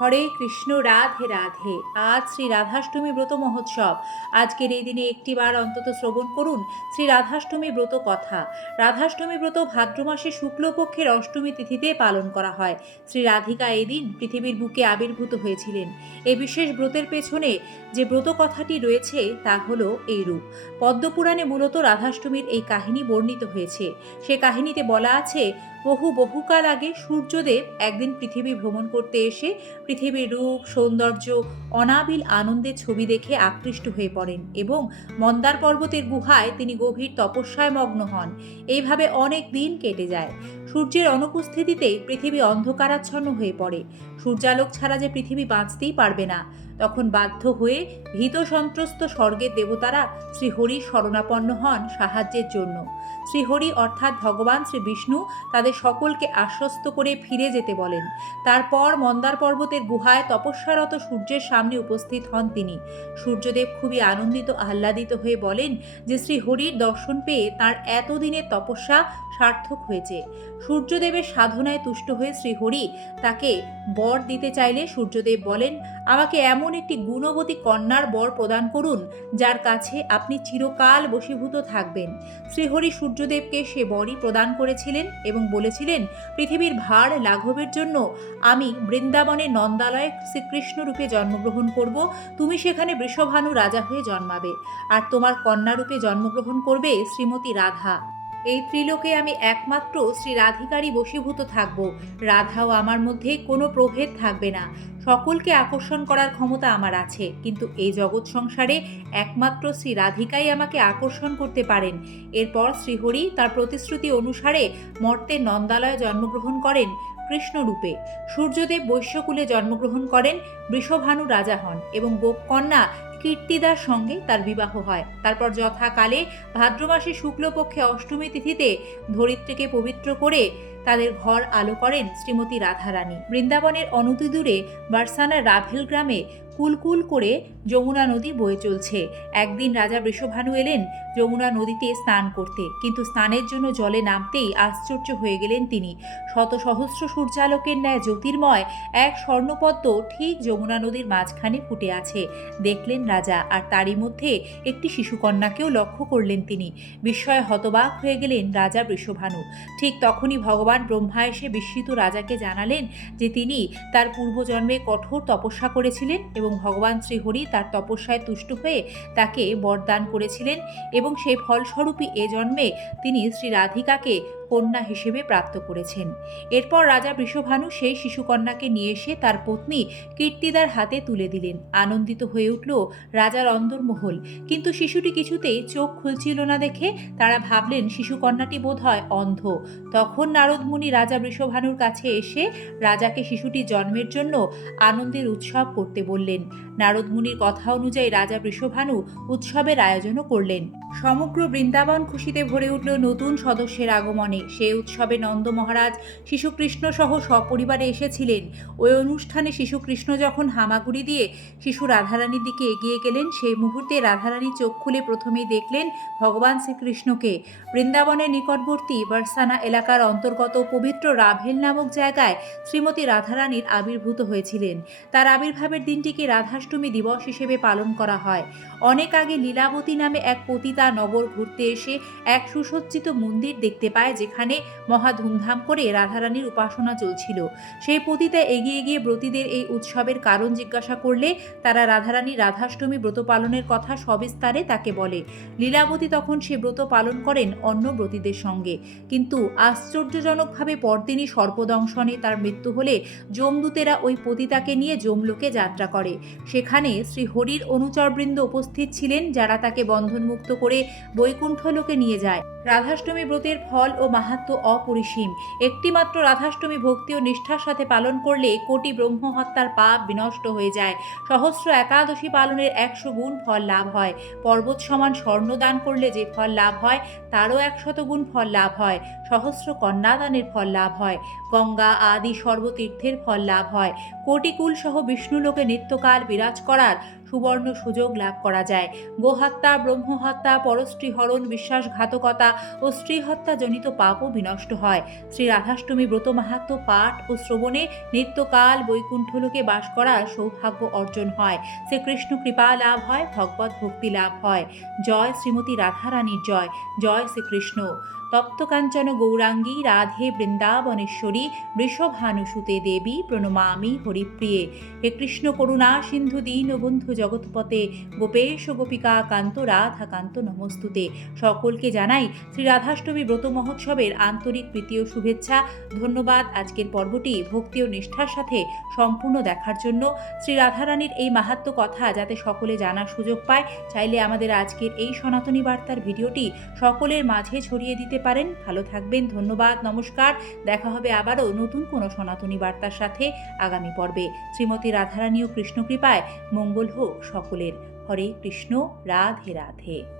হরে কৃষ্ণ, রাধে রাধে। আজ শ্রী রাধাষ্টমী ব্রত মহোৎসব। আজকের এই দিনে একটিবার অন্তত শ্রবণ করুন শ্রী রাধাষ্টমী ব্রত কথা। রাধাষ্টমী ব্রত ভাদ্র মাসে শুক্লপক্ষের অষ্টমী তিথিতে পালন করা হয়। শ্রী রাধিকা এই দিন পৃথিবীর বুকে আবির্ভূত হয়েছিলেন। এই বিশেষ ব্রতের পেছনে যে ব্রত কথাটি রয়েছে তা হলো এইরূপ পদ্মপুরাণে মূলত রাধাষ্টমীর এই কাহিনী বর্ণিত হয়েছে। সে কাহিনীতে বলা আছে বহু বহুকাল আগে সূর্যদেব একদিন পৃথিবী ভ্রমণ করতে এসে পৃথিবীর রূপ, সৌন্দর্য, অনাবিল আনন্দের ছবি দেখে আকৃষ্ট হয়ে পড়েন এবং মন্দার পর্বতের গুহায় তিনি গভীর তপস্যায় মগ্ন হন। এইভাবে অনেক দিন কেটে যায়। সূর্যের অনুপস্থিতিতে পৃথিবী অন্ধকারাচ্ছন্ন হয়ে পড়ে। সূর্যালোক ছাড়া যে পৃথিবী বাঁচতেই পারবে না। তখন বাধ্য হয়ে ভীত সন্ত্রস্ত স্বর্গের দেবতারা শ্রীহরি শরণাপন্ন হন সাহায্যের জন্য। শ্রীহরি অর্থাৎ ভগবান শ্রী বিষ্ণু তাদের সকলকে আশ্বস্ত করে ফিরে যেতে বলেন। তারপর মন্দার পর্বতের গুহায় তপস্যারত সূর্যের সামনে উপস্থিত হন তিনি। সূর্যদেব খুবই আনন্দিত, আহ্লাদিত হয়ে বলেন যে শ্রীহরির দর্শন পেয়ে তার এতদিনের তপস্যা সার্থক হয়েছে। সূর্যদেবের সাধনায় তুষ্ট হয়ে শ্রীহরি তাকে বর দিতে চাইলে সূর্যদেব বলেন, আমাকে এমন একটি গুণবতী কন্যার বর প্রদান করুন, যার কাছে আপনি চিরকাল বশীভূত থাকবেন। শ্রীহরি সূর্যদেবকে সে বরই প্রদান করেছিলেন এবং বলেছিলেন, পৃথিবীর ভার লাঘবের জন্য আমি বৃন্দাবনে নন্দালয়ে শ্রীকৃষ্ণ রূপে জন্মগ্রহণ করব। তুমি সেখানে বৃষভানু রাজা হয়ে জন্মাবে। আর তোমার কন্যা রূপে জন্মগ্রহণ করবে শ্রীমতী রাধা। এই ত্রিলোকে আমি একমাত্র শ্রী রাধিকারই বশীভূত থাকব। রাধাও আমার মধ্যে কোনো প্রভেদ থাকবে না। সকলকে আকর্ষণ করার ক্ষমতা আমার আছে। কিন্তু এই জগৎ সংসারে একমাত্র শ্রী রাধিকাই আমাকে আকর্ষণ করতে পারেন। এরপর শ্রীহরি তার প্রতিশ্রুতি অনুসারে মর্তের নন্দালয়ে জন্মগ্রহণ করেন কৃষ্ণরূপে। সূর্যদেব বৈশ্যকুলে জন্মগ্রহণ করেন বৃষভানু রাজা হন এবং গোপকন্যা কীর্তিদার সঙ্গে তার বিবাহ হয়। তারপর যথাকালে ভাদ্র মাসে শুক্লপক্ষে অষ্টমী তিথিতে ধরিত্রীকে পবিত্র করে তাদের ঘর আলো করেন শ্রীমতী রাধারানী। বৃন্দাবনের অনতি দূরে বার্সানার রাভেল গ্রামে কুলকুল করে যমুনা নদী বয়ে চলছে। একদিন রাজা বৃষভানু এলেন যমুনা নদীতে স্নান করতে। কিন্তু স্নানের জন্য জলে নামতেই আশ্চর্য হয়ে গেলেন তিনি। শত সহস্র সূর্যালোকের ন্যায় জ্যোতির্ময় এক স্বর্ণপদ্ম ঠিক যমুনা নদীর মাঝখানে ফুটে আছে। দেখলেন রাজা, আর তারই মধ্যে একটি শিশুকন্যাকেও লক্ষ্য করলেন তিনি। বিস্ময়ে হতবাক হয়ে গেলেন রাজা বৃষভানু। ঠিক তখনই ভগবান ব্রহ্মা এসে বিস্মিত রাজাকে জানালেন যে তিনি তার পূর্বজন্মে কঠোর তপস্যা করেছিলেন এবং ভগবান শ্রীহরি তার তপস্যায় তুষ্ট হয়ে তাকে বরদান করেছিলেন এবং সেই ফলস্বরূপই এ জন্মে তিনি শ্রী রাধিকাকে কন্যা হিসেবে প্রাপ্ত করেছেন। এরপর রাজা বৃষভানু সেই শিশুকন্যাকে নিয়ে এসে তার পত্নী কীর্তিদার হাতে তুলে দিলেন। আনন্দিত হয়ে উঠল রাজার অন্দরমহল। কিন্তু শিশুটি কিছুতেই চোখ খুলছিল না দেখে তারা ভাবলেন শিশুকন্যাটি বোধ হয় অন্ধ। তখন নারদমুনি রাজা বৃষভানুর কাছে এসে রাজাকে শিশুটি জন্মের জন্য আনন্দের উৎসব করতে বললেন। নারদমুনির কথা অনুযায়ী রাজা বৃষভানু উৎসবের আয়োজনও করলেন। সমগ্র বৃন্দাবন খুশিতে ভরে উঠল নতুন সদস্যের আগমনে। সেই উৎসবে নন্দ মহারাজ শিশুকৃষ্ণ সহ সপরিবারে এসেছিলেন। ওই অনুষ্ঠানে শিশুকৃষ্ণ যখন হামাগুড়ি দিয়ে শিশু রাধারানীর দিকে এগিয়ে গেলেন, সেই মুহূর্তে রাধারানী চোখ খুলে প্রথমেই দেখলেন ভগবান শ্রীকৃষ্ণকে। বৃন্দাবনের নিকটবর্তী বার্সানা এলাকার অন্তর্গত পবিত্র রাভেল নামক জায়গায় শ্রীমতী রাধারানীর আবির্ভূত হয়েছিলেন। তার আবির্ভাবের দিনটিকে রাধাষ্টমী দিবস হিসেবে পালন করা হয়। অনেক আগে লীলাবতী নামে এক পতিতা নগর ঘুরতে এসে এক সুসজ্জিত মন্দির দেখতে পায় যেখানে মহা ধুমধাম করে রাধারানীর উপাসনা চলছিল। সেই পতিতা এগিয়ে গিয়ে ব্রতীদের এই উৎসবের কারণ জিজ্ঞাসা করলে তারা রাধারানী রাধাষ্টমী ব্রত পালনের কথা সবিস্তারে তাকে বলে। লীলাবতী তখন সে ব্রত পালন করেন অন্য ব্রতীদের সঙ্গে। কিন্তু আশ্চর্যজনকভাবে পরদিনই সর্পদংশনে তার মৃত্যু হলে যমদূতেরা ওই পতিতাকে নিয়ে যমলোকে যাত্রা করে। সেখানে শ্রী হরির অনুচরবৃন্দ উপস্থিত ছিলেন যারা তাকে বন্ধনমুক্ত করে বৈকুণ্ঠ লোকে নিয়ে যায়। রাধাষ্টমী ব্রতের ফল ও মাহাত্ম অপরিসীম। একটিমাত্র রাধাষ্টমী ভক্তি ও নিষ্ঠার সাথে পালন করলে কোটি ব্রহ্ম হত্যার পাপ বিনষ্ট হয়ে যায়। সহস্র একাদশী পালনের একশো গুণ ফল লাভ হয়। পর্বত সমান স্বর্ণ দান করলে যে ফল লাভ হয়, তারও একশত গুণ ফল লাভ হয়। সহস্র কন্যাদানের ফল লাভ হয়। গঙ্গা আদি সর্বতীর্থের ফল লাভ হয়। কোটিকুল সহ বিষ্ণুলোকে নিত্যকাল বিরাজ করার সুবর্ণ সুযোগ লাভ করা যায়। গোহত্যা, ব্রহ্মহত্যা পরস্ত্রী হরণ বিশ্বাসঘাতকতা ও স্ত্রী হত্যা জনিত পাপও বিনষ্ট হয়। শ্রী রাধাষ্টমী ব্রত মাহাত্ম পাঠ ও শ্রবণে নিত্যকাল বৈকুণ্ঠলোকে বাস করার সৌভাগ্য অর্জন হয়। শ্রীকৃষ্ণ কৃপা লাভ হয়, ভগবত ভক্তি লাভ হয়। জয় শ্রীমতী রাধারানীর জয়। জয় শ্রীকৃষ্ণ। তপ্তকাঞ্চন গৌরাঙ্গী, রাধে বৃন্দাবনেশ্বরী, বৃষভানুসুতে দেবী, প্রণমামি হরিপ্রিয়ে হে কৃষ্ণ করুণা, সিন্ধু দীন বন্ধু জগৎপতে গোপেশ গোপিকা, কান্ত রাধা, কান্ত নমস্তুতে। সকলকে জানাই শ্রী রাধাষ্টমী ব্রত মহোৎসবের আন্তরিক প্রীতি ও শুভেচ্ছা। ধন্যবাদ আজকের পর্বটি। ভক্তি ও নিষ্ঠার সাথে সম্পূর্ণ দেখার জন্য শ্রী রাধারানীর এই মাহাত্ম কথা যাতে সকলে জানার সুযোগ পায়। চাইলে আমাদের আজকের এই সনাতনী বার্তার ভিডিওটি সকলের মাঝে ছড়িয়ে দিতে পারেন। ভালো থাকবেন, ধন্যবাদ, নমস্কার। দেখা হবে আবারও নতুন কোনো সনাতনী বার্তার সাথে আগামী পর্বে। শ্রীমতী রাধারানী ও কৃষ্ণকৃপায় মঙ্গল হোক সকলের। হরে কৃষ্ণ রাধে রাধে।